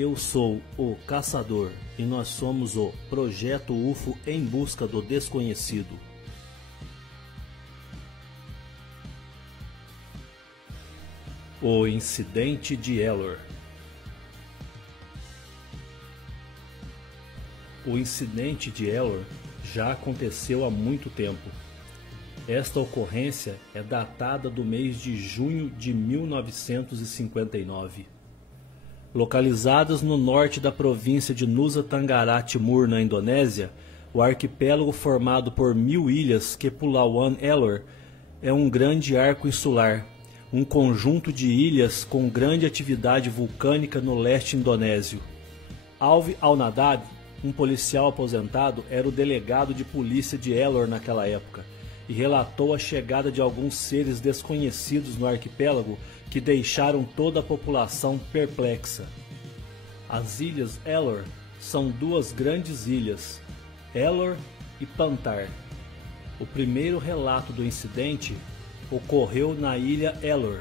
Eu sou o Caçador e nós somos o Projeto UFO em busca do desconhecido. O incidente de Elor. O incidente de Elor já aconteceu há muito tempo. Esta ocorrência é datada do mês de junho de 1959. Localizadas no norte da província de Nusa Tenggara Timur, na Indonésia, o arquipélago formado por 1000 ilhas, Kepulauan Elor, é um grande arco insular, um conjunto de ilhas com grande atividade vulcânica no leste indonésio. Alvi Al-Nadad, um policial aposentado, era o delegado de polícia de Elor naquela época, e relatou a chegada de alguns seres desconhecidos no arquipélago que deixaram toda a população perplexa. As ilhas Elor são duas grandes ilhas, Elor e Pantar. O primeiro relato do incidente ocorreu na ilha Elor,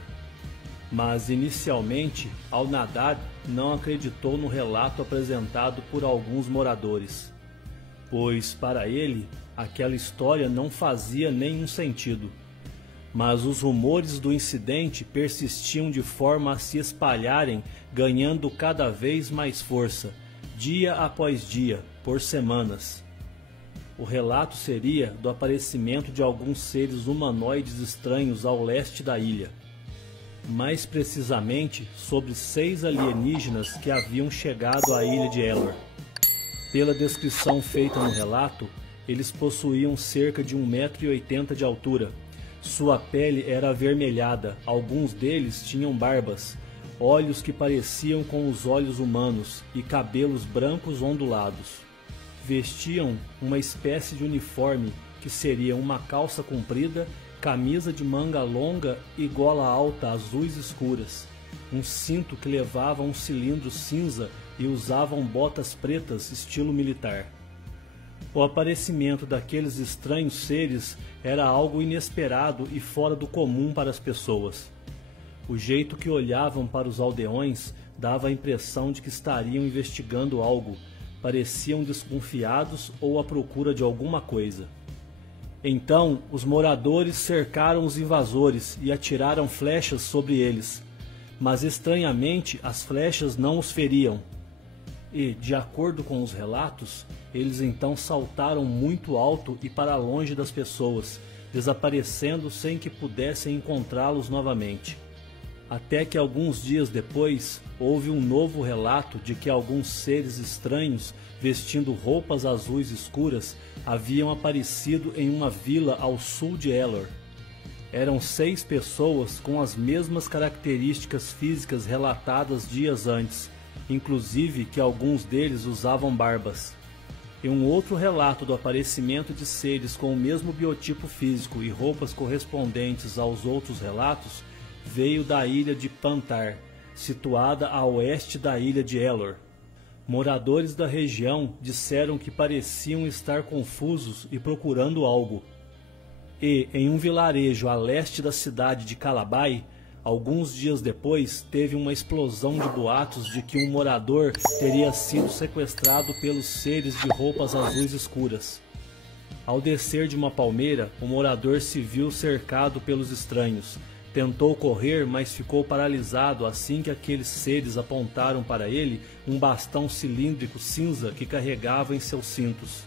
mas inicialmente Al-Nadad não acreditou no relato apresentado por alguns moradores, pois para ele aquela história não fazia nenhum sentido. Mas os rumores do incidente persistiam de forma a se espalharem, ganhando cada vez mais força, dia após dia, por semanas. O relato seria do aparecimento de alguns seres humanoides estranhos ao leste da ilha. Mais precisamente, sobre 6 alienígenas que haviam chegado à ilha de Elor. Pela descrição feita no relato, eles possuíam cerca de 1,80 m de altura. Sua pele era avermelhada, alguns deles tinham barbas, olhos que pareciam com os olhos humanos e cabelos brancos ondulados. Vestiam uma espécie de uniforme que seria uma calça comprida, camisa de manga longa e gola alta azuis escuras, um cinto que levava um cilindro cinza e usavam botas pretas estilo militar. O aparecimento daqueles estranhos seres era algo inesperado e fora do comum para as pessoas. O jeito que olhavam para os aldeões dava a impressão de que estariam investigando algo, pareciam desconfiados ou à procura de alguma coisa. Então, os moradores cercaram os invasores e atiraram flechas sobre eles, mas estranhamente as flechas não os feriam. E, de acordo com os relatos, eles então saltaram muito alto e para longe das pessoas, desaparecendo sem que pudessem encontrá-los novamente. Até que alguns dias depois, houve um novo relato de que alguns seres estranhos, vestindo roupas azuis escuras, haviam aparecido em uma vila ao sul de Elor. Eram 6 pessoas com as mesmas características físicas relatadas dias antes, inclusive que alguns deles usavam barbas. E um outro relato do aparecimento de seres com o mesmo biotipo físico e roupas correspondentes aos outros relatos veio da ilha de Pantar, situada a oeste da ilha de Elor. Moradores da região disseram que pareciam estar confusos e procurando algo. E, em um vilarejo a leste da cidade de Calabai, alguns dias depois, teve uma explosão de boatos de que um morador teria sido sequestrado pelos seres de roupas azuis escuras. Ao descer de uma palmeira, o morador se viu cercado pelos estranhos. Tentou correr, mas ficou paralisado assim que aqueles seres apontaram para ele um bastão cilíndrico cinza que carregava em seus cintos.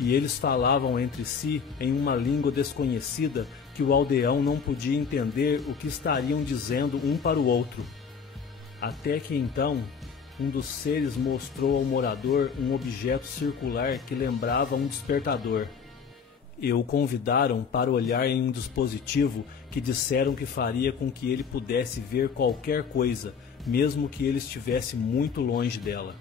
E eles falavam entre si em uma língua desconhecida que o aldeão não podia entender o que estariam dizendo um para o outro. Até que então, um dos seres mostrou ao morador um objeto circular que lembrava um despertador. E o convidaram para olhar em um dispositivo que disseram que faria com que ele pudesse ver qualquer coisa, mesmo que ele estivesse muito longe dela.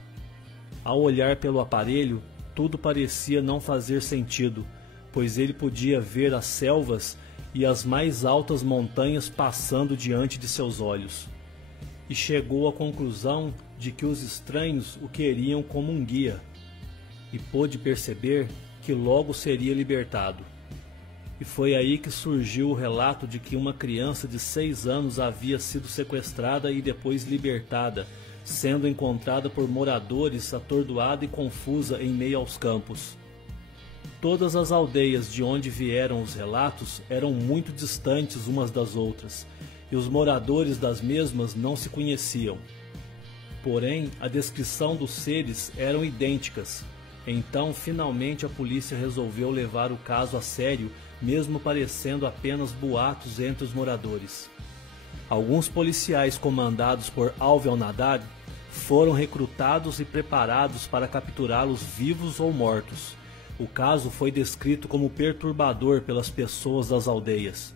Ao olhar pelo aparelho, tudo parecia não fazer sentido, pois ele podia ver as selvas e as mais altas montanhas passando diante de seus olhos. E chegou à conclusão de que os estranhos o queriam como um guia, e pôde perceber que logo seria libertado. e foi aí que surgiu o relato de que uma criança de 6 anos havia sido sequestrada e depois libertada, sendo encontrada por moradores atordoada e confusa em meio aos campos. Todas as aldeias de onde vieram os relatos eram muito distantes umas das outras, e os moradores das mesmas não se conheciam. Porém, a descrição dos seres eram idênticas. Então, finalmente, a polícia resolveu levar o caso a sério, mesmo parecendo apenas boatos entre os moradores. Alguns policiais comandados por Alvi al-Nadar foram recrutados e preparados para capturá-los vivos ou mortos. O caso foi descrito como perturbador pelas pessoas das aldeias.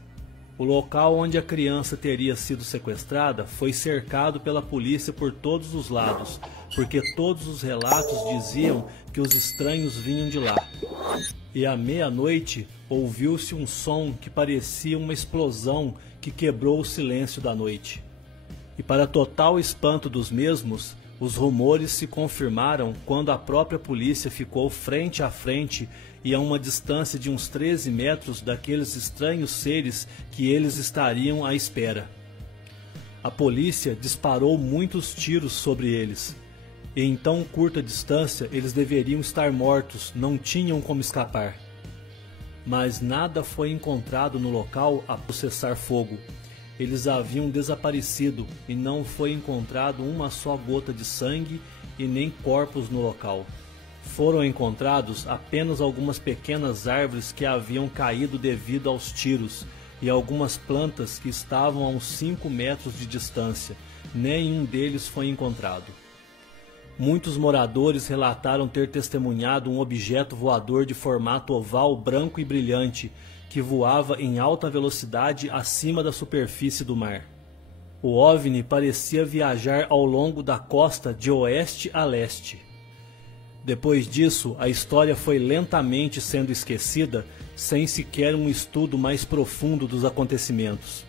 O local onde a criança teria sido sequestrada foi cercado pela polícia por todos os lados, porque todos os relatos diziam que os estranhos vinham de lá. E à meia-noite ouviu-se um som que parecia uma explosão que quebrou o silêncio da noite. E para total espanto dos mesmos, os rumores se confirmaram quando a própria polícia ficou frente a frente e a uma distância de uns 13 metros daqueles estranhos seres que eles estariam à espera. A polícia disparou muitos tiros sobre eles, e em tão curta distância eles deveriam estar mortos, não tinham como escapar. Mas nada foi encontrado no local após cessar fogo. Eles haviam desaparecido e não foi encontrado uma só gota de sangue e nem corpos no local. Foram encontrados apenas algumas pequenas árvores que haviam caído devido aos tiros e algumas plantas que estavam a uns 5 metros de distância. Nenhum deles foi encontrado. Muitos moradores relataram ter testemunhado um objeto voador de formato oval branco e brilhante que voava em alta velocidade acima da superfície do mar. O OVNI parecia viajar ao longo da costa de oeste a leste. Depois disso, a história foi lentamente sendo esquecida, sem sequer um estudo mais profundo dos acontecimentos.